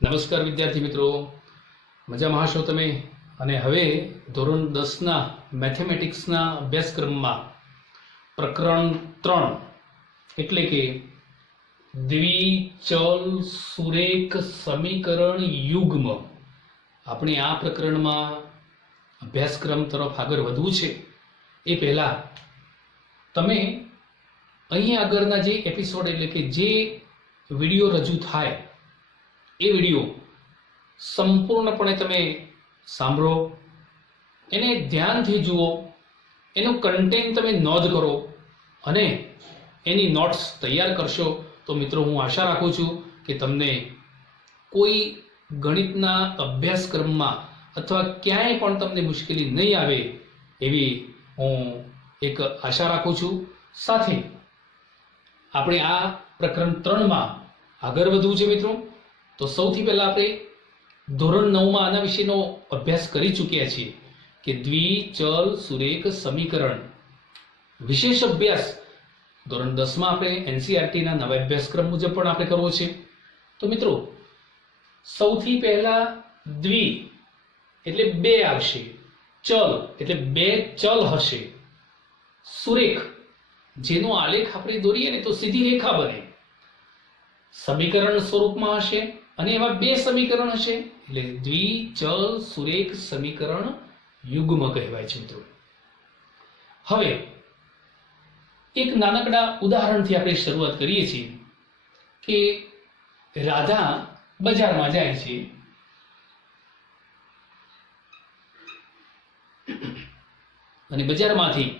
નમસ્કાર વિદ્યાર્થી મિત્રો, મજામાં હશો તમે? અને હવે ધોરણ 10ના મેથેમેટિક્સના અભ્યાસક્રમમાં પ્રકરણ 3 એટલે કે દ્વિચલ સુરેખ સમીકરણ યુગ્મ, આપણે આ પ્રકરણમાં અભ્યાસક્રમ તરફ આગળ વધવું છે. એ પહેલા તમે અહીં આગળના જે એપિસોડ એટલે કે જે વિડીયો રજૂ થાય એ વિડીયો સંપૂર્ણપણે તમે સાંભળો, એને ધ્યાનથી જુઓ, એનું કન્ટેન્ટ તમે નોંધ કરો અને એની નોટ્સ તૈયાર કરશો તો મિત્રો હું આશા રાખું છું કે તમને કોઈ ગણિતના અભ્યાસક્રમમાં અથવા ક્યાંય પણ તમને મુશ્કેલી નહીં આવે એવી હું એક આશા રાખું છું. સાથે આપણે આ પ્રકરણ 3માં આગળ વધવું છે મિત્રો. તો સૌથી પહેલા આપણે ધોરણ 9માં આના વિશેનો અભ્યાસ કરી ચૂક્યા છીએ કે દ્વિચલ સુરેખ સમીકરણ વિશેષ અભ્યાસ ધોરણ 10માં આપણે એનસીઈઆરટીના નવા અભ્યાસક્રમ મુજબ પણ આપણે કરવો છે. તો મિત્રો સૌથી પહેલા દ્વિ એટલે બે આવશે, ચલ એટલે બે ચલ હશે, સુરેખ જેનો આલેખ આપણે દોરીએ ને તો સીધી રેખા બને, સમીકરણ સ્વરૂપમાં હશે અને એવા બે સમીકરણ હશે એટલે દ્વિચલ સુરેખ સમીકરણ યુગ્મ કહેવાય છે મિત્રો. હવે એક નાનકડા ઉદાહરણથી આપણે શરૂઆત કરીએ છીએ કે રાધા બજારમાં જાય છે અને બજારમાંથી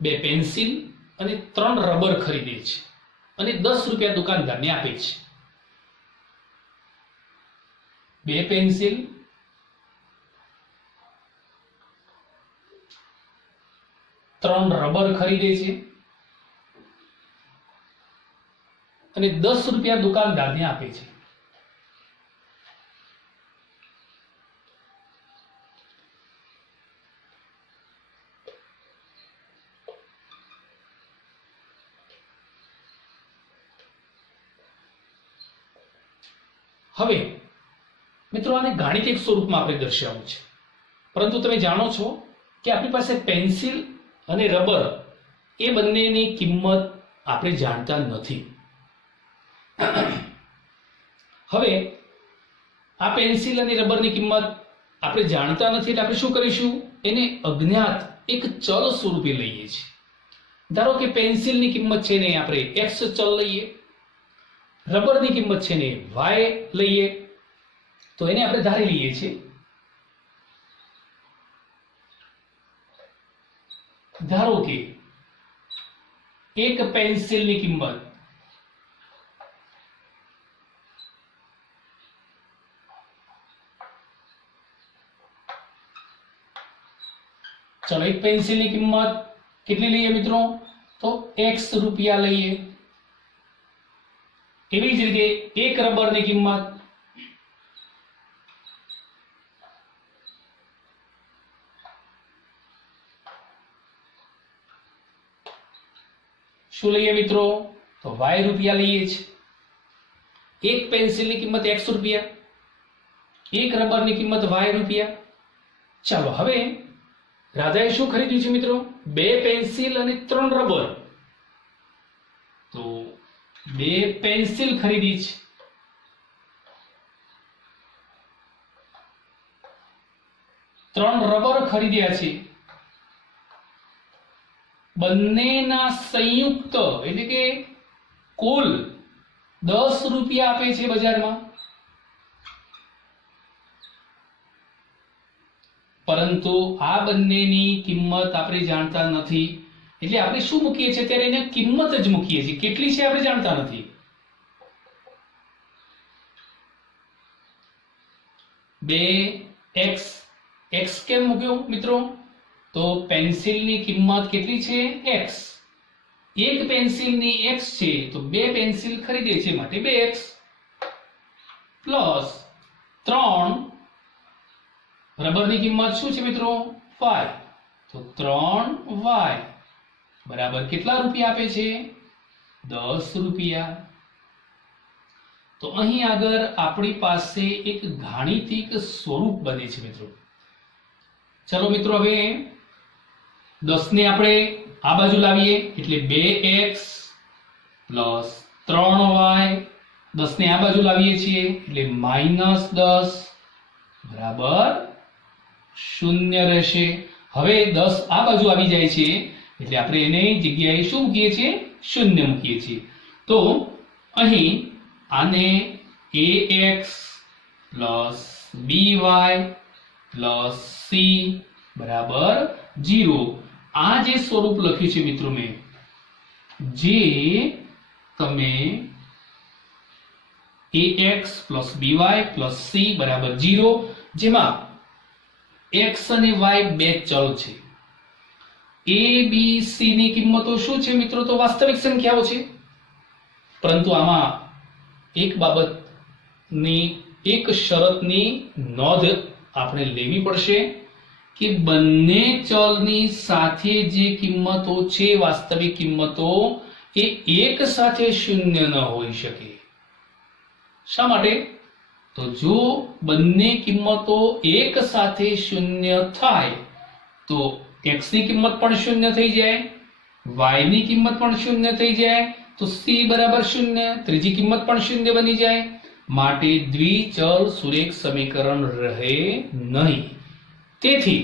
2 પેન્સિલ અને 3 રબર ખરીદે છે અને 10 રૂપિયા દુકાનદારને આપે છે. 2 પેન્સિલ, 3 રબર ખરીદે છે અને 10 રૂપિયા દુકાનદારને આપે છે. હવે મિત્રો આને ગાણિતિક સ્વરૂપમાં આપણે દર્શાવવું છે, પરંતુ તમે જાણો છો કે આપણી પાસે પેન્સિલ અને રબર એ બંનેની કિંમત આપણે જાણતા નથી. હવે આ પેન્સિલ અને રબરની કિંમત આપણે જાણતા નથી એટલે આપણે શું કરીશું, એને અજ્ઞાત એક ચલ સ્વરૂપે લઈએ છીએ. ધારો કે પેન્સિલની કિંમત છે ને આપણે x ચલ લઈએ, રબરની કિંમત છે ને y લઈએ, તો એને આપણે ધારી લઈએ છીએ. ધારો કે એક પેન્સિલની કિંમત ચલો એક પેન્સિલની કિંમત કેટલી લઈએ મિત્રો, તો x રૂપિયા લઈએ. એવી જ રીતે એક રબરની કિંમત શું લઈએ મિત્રો, તો y રૂપિયા લઈએ છે. એક પેન્સિલની કિંમત x રૂપિયા, એક રબરની કિંમત y રૂપિયા. ચાલો હવે રાધાએ શું ખરીદ્યું છે મિત્રો, 2 પેન્સિલ અને 3 રબર. તો 2 પેન્સિલ ખરીદી છે, 3 રબર ખરીદ્યા છે. બંનેના સંયુક્ત એટલે કે કુલ 10 રૂપિયા આપે છે બજારમાં. પરંતુ આ બંનેની કિંમત આપણે જાણતા નથી એટલે આપણે શું મૂકીએ છીએ, ત્યારે એને કિંમત જ મૂકીએ છીએ. કેટલી છે આપણે જાણતા નથી. 2x x કેમ મૂક્યો મિત્રો, તો પેન્સિલની કિંમત કેટલી છે x, એક પેન્સિલની x છે તો 2 પેન્સિલ ખરીદે છે માટે 2x પ્લસ 3 રબરની કિંમત શું છે મિત્રો, y, તો 3y બરાબર કેટલા રૂપિયા આપે છે, 10 રૂપિયા. તો અહીં આગળ આપણી પાસે એક ગાણિતિક સ્વરૂપ બને છે મિત્રો. ચલો મિત્રો, હવે 10 ને આપણે આ બાજુ લાવીએ એટલે 2x પ્લસ 3y, 10 ને આ બાજુ લાવીએ છીએ એટલે -10 બરાબર 0 રહેશે. હવે 10 આ બાજુ આવી જાય છે એટલે આપણે એને જગ્યાએ શું મૂકીએ છીએ? 0 મૂકીએ છીએ. તો અહીં આને ax plus by plus c બરાબર 0, આ જે સ્વરૂપ લખ્યું છે મિત્રો મેં, જે તમે ax plus by plus c બરાબર 0, જેમાં x અને y બે ચલ છે. a b c ની કિંમતો શું છે મિત્રો? તો વાસ્તવિક સંખ્યાઓ છે. પરંતુ આમાં એક બાબતની, એક શરતની નોંધ આપણે લેવી પડશે કે બંને ચલની સાથે જે કિંમતો છે, વાસ્તવિક કિંમતો, એ એક સાથે શૂન્ય ન હોઈ શકે. શા માટે? તો જો બંને કિંમતો એક સાથે શૂન્ય થાય તો x ની કિંમત પણ શૂન્ય થઈ જાય, y ની કિંમત પણ શૂન્ય થઈ જાય, તો c બરાબર 0, ત્રીજી કિંમત પણ શૂન્ય બની જાય. માટે દ્વિચલ સુરેખ સમીકરણ રહે નહીં. તેથી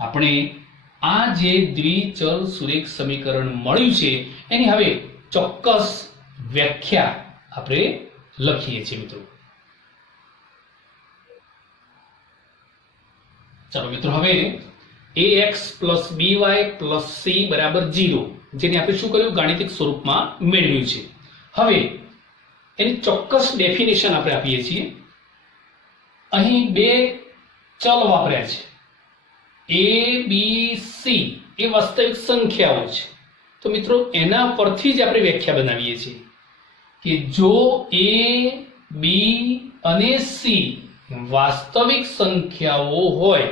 આપણે આ જે દ્વિચલ સુરેખ સમીકરણ મળ્યું છે એની હવે ચોક્કસ વ્યાખ્યા આપણે લખીએ છીએ મિત્રો. ચાલો મિત્રો, હવે ax plus by plus c બરાબર 0, જેને આપણે શું કર્યું? ગાણિતિક સ્વરૂપમાં મેળવ્યું છે. હવે એની ચોક્કસ ડેફિનેશન આપણે આપીએ છીએ. અહીં બે ચલ વાપર્યા છે, a b c, એ વાસ્તવિક સંખ્યાઓ છે. તો મિત્રો એના પરથી જ આપણે વ્યાખ્યા બનાવીએ છીએ કે જો a b અને c વાસ્તવિક સંખ્યાઓ હોય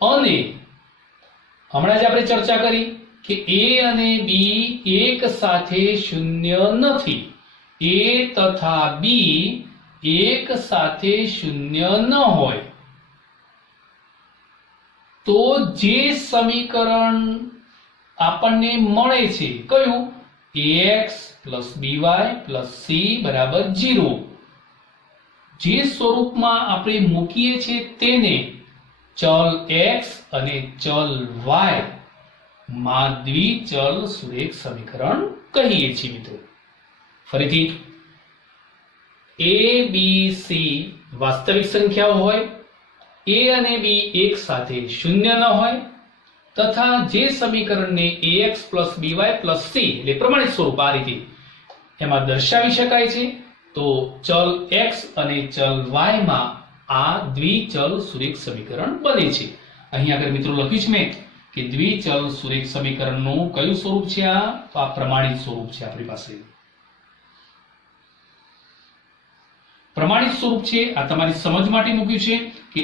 અને હમણાં જ આપણે ચર્ચા કરી કે a અને b એક સાથે શૂન્ય નથી, a તથા b એક સાથે શૂન્ય ન હોય, તો જે સમીકરણ આપણને મળે છે કયું? ax plus by plus c બરાબર 0, જે સ્વરૂપમાં આપણે મૂકીએ છીએ તેને ચલ x અને ચલ y માં દ્વિચલ સુરેખ સમીકરણ કહીએ છીએ મિત્રો. ફરીથી, a b c વાસ્તવિક સંખ્યાઓ હોય, a અને b એક સાથે શૂન્ય ન હોય, તથા જે સમીકરણને ax plus by plus c એટલે પ્રમાણિત સ્વરૂપ આ રીતે એમાં દર્શાવી શકાય છે, તો ચલ x અને ચલ y માં આ દ્વિચલ સુરેખ સમીકરણ બને છે. અહીં આગળ મિત્રો લખ્યું છે મેં કે દ્વિચલ સુરેખ સમીકરણનું કયું સ્વરૂપ છે? તો આ પ્રમાણિત સ્વરૂપ છે. આપણી પાસે પ્રમાણિત સ્વરૂપ છે. આ તમારી સમજ માટે મૂક્યું છે કે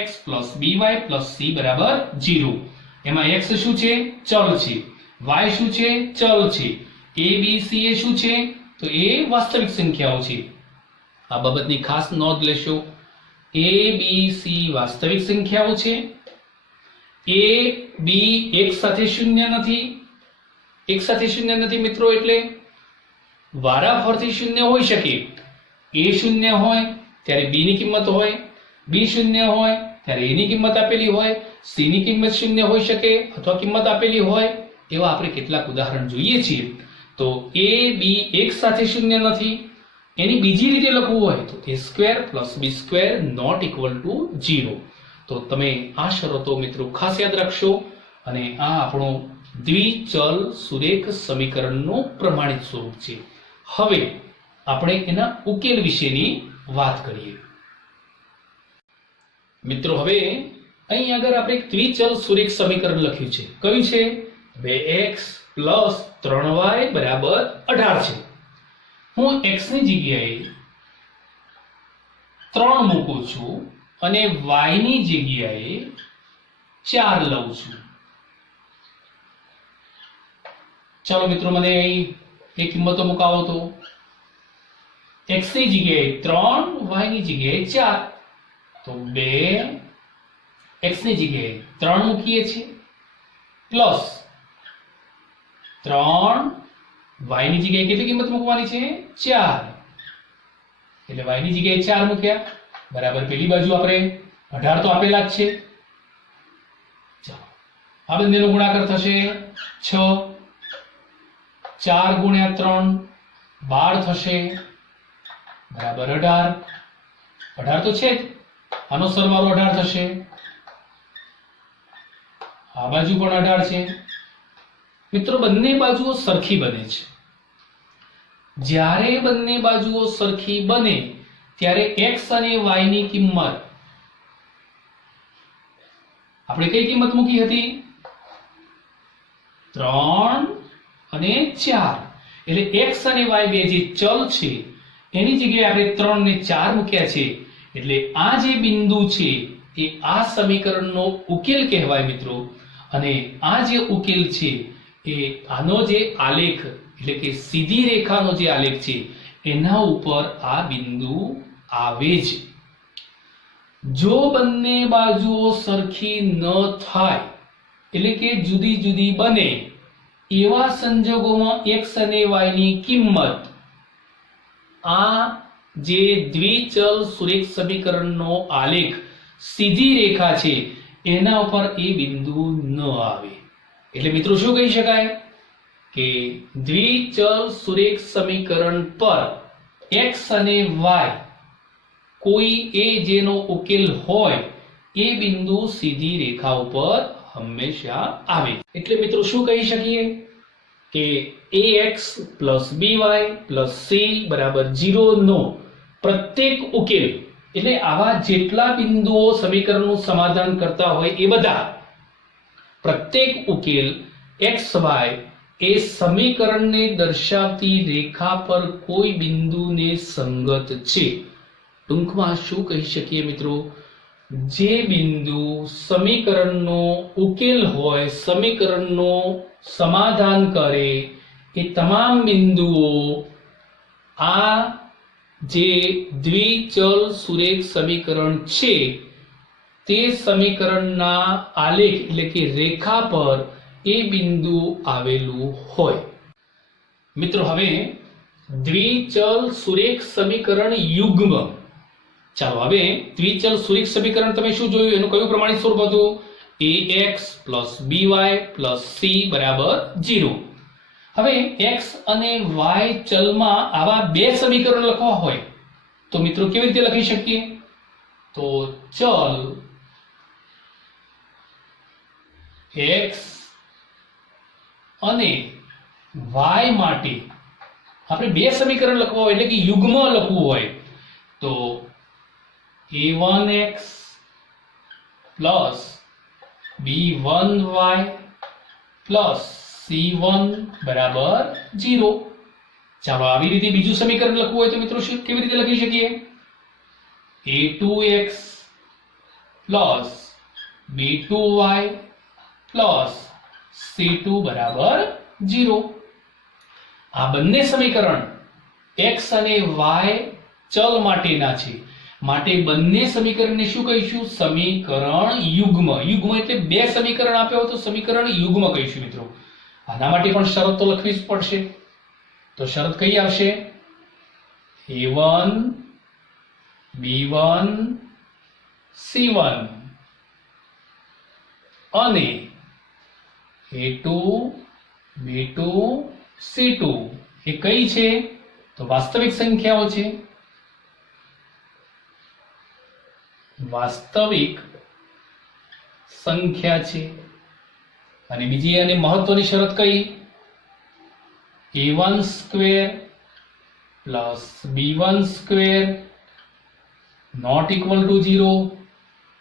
ax plus by plus c બરાબર 0. એમાં x શું છે? ચલ છે. y શું છે? ચલ છે. a b c એ શું છે? તો એ વાસ્તવિક સંખ્યાઓ છે. આ બાબતની ખાસ નોંધ લેશો. a b c વાસ્તવિક સંખ્યાઓ છે. a b એક સાથે શૂન્ય નથી. એક સાથે શૂન્ય નથી મિત્રો, એટલે વારાફરતી શૂન્ય હોઈ શકે. a શૂન્ય હોય ત્યારે b ની કિંમત હોય, b શૂન્ય હોય ત્યારે a ની કિંમત આપેલી હોય, c ની કિંમત શૂન્ય હોઈ શકે અથવા કિંમત આપેલી હોય. એવા આપણે કેટલાક ઉદાહરણ જોઈએ છીએ. તો a b એક સાથે શૂન્ય નથી. એની બીજી રીતે લખવું હોય તો a square plus b square not equal to 0. તો તમે આ શરતો મિત્રો ખાસ યાદ રાખશો. અને આ આપણું દ્વિચલ સુરેખ સમીકરણનું પ્રમાણિત સ્વરૂપ છે. હવે આપણે એના ઉકેલ વિશેની વાત કરીએ મિત્રો. હવે અહીં આગળ આપણે એક દ્વિચલ સુરેખ સમીકરણ લખ્યું છે. કયું છે? 2x પ્લસ 3y બરાબર 18 છે. હું x ની જગ્યાએ 3 મૂકું છું અને y ની જગ્યાએ 4 લઉં છું. ચાલો મિત્રો, મને અહીં એ કિંમતો મુકાવો તો x ની જગ્યાએ 3, y ની જગ્યાએ 4, તો 2 x ની જગ્યાએ 3 મૂકીએ છીએ પ્લસ 3 y ની જગ્યાએ કેટલી કિંમત મૂકવાની છે 4, એટલે y ની જગ્યાએ 4 મૂક્યા બરાબર પેલી બાજુ આપણે 18 તો આપેલા જ છે. ચાલો આ બંનેનો ગુણાકાર થશે 6, 4 ગુણ્યા 3 12 થશે બરાબર 18, 18 તો છે જ, આનો સરવાળો 18 થશે, આ બાજુ પણ 18 છે. મિત્રો બંને બાજુઓ સરખી બને છે. જ્યારે બંને બાજુઓ સરખી બને ત્યારે x અને y ની કિંમત આપણે કઈ કિંમત મૂકી હતી 3 અને 4, એટલે x અને y બે જે ચલ છે એની જગ્યાએ આપણે 3 ને 4 મૂક્યા છે, એટલે આ જે બિંદુ છે એ આ સમીકરણનો ઉકેલ કહેવાય મિત્રો. અને આ જે ઉકેલ છે એ આનો જે આલેખ એટલે કે સીધી રેખાનો જે આલેખ છે એના ઉપર આ બિંદુ આવે છે. જો બંને બાજુઓ સરખી ન થાય એટલે કે જુદી જુદી બને એવા સંજોગોમાં x અને y ની કિંમત આ જે દ્વિચલ સુરેખ સમીકરણનો આલેખ સીધી રેખા છે એના ઉપર એ બિંદુ ન આવે. એટલે મિત્રો શું કહી શકાય કે દ્વિચલ સુરેખ સમીકરણ પર x અને y કોઈ એ જેનો ઉકેલ હોય એ બિંદુ સીધી રેખા ઉપર હંમેશા આવે. એટલે મિત્રો શું કહી શકીએ કે ax + by + c = 0 નો પ્રત્યેક ઉકેલ એટલે આવા જેટલા બિંદુઓ સમીકરણનું સમાધાન કરતા હોય એ બધા પ્રત્યેક ઉકેલ xy એ સમીકરણને દર્શાવતી રેખા પર કોઈ બિંદુને સંગત છે. ટૂંકમાં શું કહી શકીએ મિત્રો, જે બિંદુ સમીકરણનો ઉકેલ હોય સમીકરણનો સમાધાન કરે એ તમામ બિંદુઓ આ જે દ્વિચલ સુરેખ સમીકરણ છે તે સમીકરણના આલેખ એટલે કે રેખા પર એ બિંદુ આવેલું હોય. મિત્રો હવે દ્વિચલ સુરેખ સમીકરણ યુગ્મ. ચાલો હવે દ્વિચલ સુરેખ સમીકરણ તમે શું જોયું, એનું કયું પ્રમાણિત સ્વરૂપ હતું ax + by + c = 0. હવે x અને y ચલમાં આવા બે સમીકરણ લખવા હોય તો મિત્રો કેવી રીતે લખી શકીએ, તો ચલ x અને y માટે આપણે બે સમીકરણ લખવા હોય એટલે કે યુગ્મ લખવું હોય તો a1x + b1y + c1 = 0. ચાલો આવી રીતે બીજું સમીકરણ લખવું હોય તો મિત્રો કેવી રીતે લખી શકીએ, a2x + b2y + c2 = 0. આ બંને સમીકરણ x અને y ચલ માટેના છે, માટે બંને સમીકરણને શું કહીશું, સમીકરણ યુગ્મ. યુગ્મ એટલે બે સમીકરણ આપ્યા હોય તો સમીકરણ યુગ્મ કહીશું મિત્રો. આના માટે પણ શરત તો લખવી જ પડશે, તો શરત કઈ આવશે, a1 b1 c1 અને a2 b2 c2 એ કઈ છે, તો વાસ્તવિક સંખ્યાઓ છે. વાસ્તવિક સંખ્યા છે. અને બીજી અને મહત્વની શરત કઈ, a1² + b1² ≠ 0.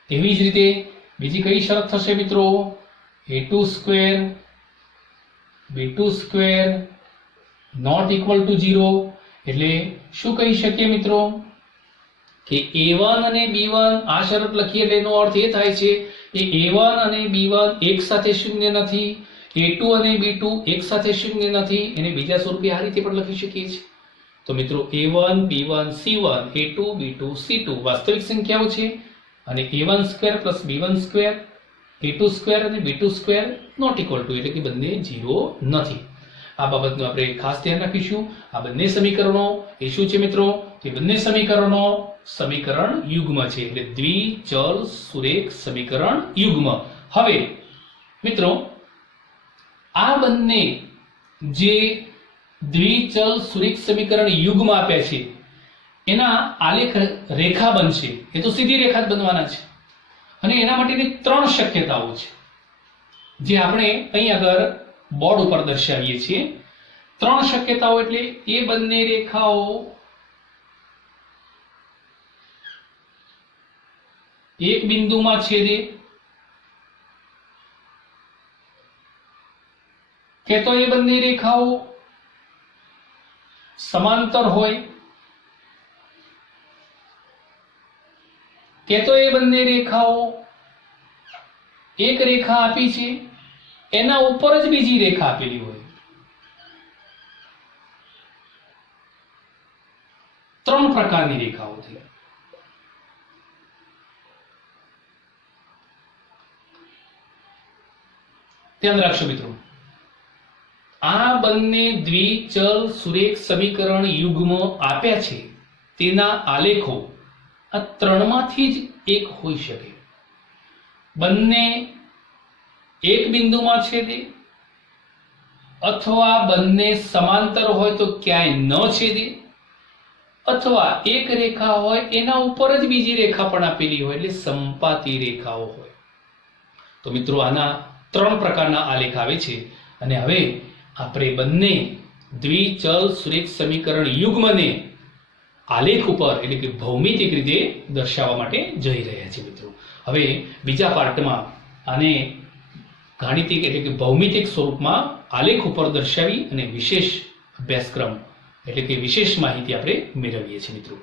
તેવી જ રીતે બીજી કઈ શરત થશે મિત્રો, a2² b2² ≠ 0. એટલે શું કહી શકીએ મિત્રો કે a1 અને b1 આ શરત લખીએ એટલે એનો અર્થ એ થાય છે કે a1 અને b1 એક સાથે શૂન્ય નથી, a2 અને b2 એક સાથે શૂન્ય નથી. એને બીજા સ્વરૂપે આ રીતે પણ લખી શકીએ છીએ. તો મિત્રો a1 b1 c1 a2 b2 c2 વાસ્તવિક સંખ્યાઓ છે અને a1 square plus b1 square a2 square અને b2 square not equal two એટલે કે બંને 0 નથી. આ બાબતનું આપણે ખાસ ધ્યાન રાખીશું. આ બંને સમીકરણો એ શું છે મિત્રો? કે બંને સમીકરણો સમીકરણ યુગ્મ છે, એટલે દ્વિચલ સુરેખ સમીકરણ યુગ્મ. હવે મિત્રો આ બંને જે દ્વિચલ સુરેખ સમીકરણ યુગ્મ આપ્યા છે એના આલેખ રેખા બનશે. એ તો સીધી રેખા જ બનવાના છે અને એના માટેની 3 શક્યતાઓ છે જે આપણે અહીં આગળ બોર્ડ ઉપર દર્શાવીએ છીએ. 3 શક્યતાઓ એટલે એ બંને રેખાઓ એક બિંદુમાં છેદે, કે તો એ બંને રેખાઓ સમાંતર હોય, કે તો એ બંને રેખાઓ એક રેખા આપી છે એના ઉપર જ બીજી રેખા આપેલી હોય. 3 પ્રકારની રેખાઓ થઈ. ધ્યાન રાખશો મિત્રો, આ બંને દ્વિચલ સુરેખ સમીકરણ યુગ્મ આપ્યા છે તેના આલેખો આ 3 માંથી જ એક હોઈ શકે. બંને એક બિંદુમાં છેદે, અથવા બંને સમાંતર હોય તો ક્યાંય ન છેદે, અથવા એક રેખા હોય એના ઉપર જ બીજી રેખા પણ આપેલી હોય એટલે સંપાતી રેખાઓ હોય. તો મિત્રો આના 3 પ્રકારના આલેખ આવે છે અને હવે આપણે બંને દ્વિચલ સુરેખ સમીકરણ યુગ્મને આલેખ ઉપર એટલે કે ભૌમિતિક રીતે દર્શાવવા માટે જઈ રહ્યા છે મિત્રો. હવે બીજા પાર્ટમાં આને ગાણિતિક એટલે કે ભૌમિતિક સ્વરૂપમાં આલેખ ઉપર દર્શાવી અને વિશેષ અભ્યાસક્રમ એટલે કે વિશેષ માહિતી આપણે મેળવીએ છીએ મિત્રો.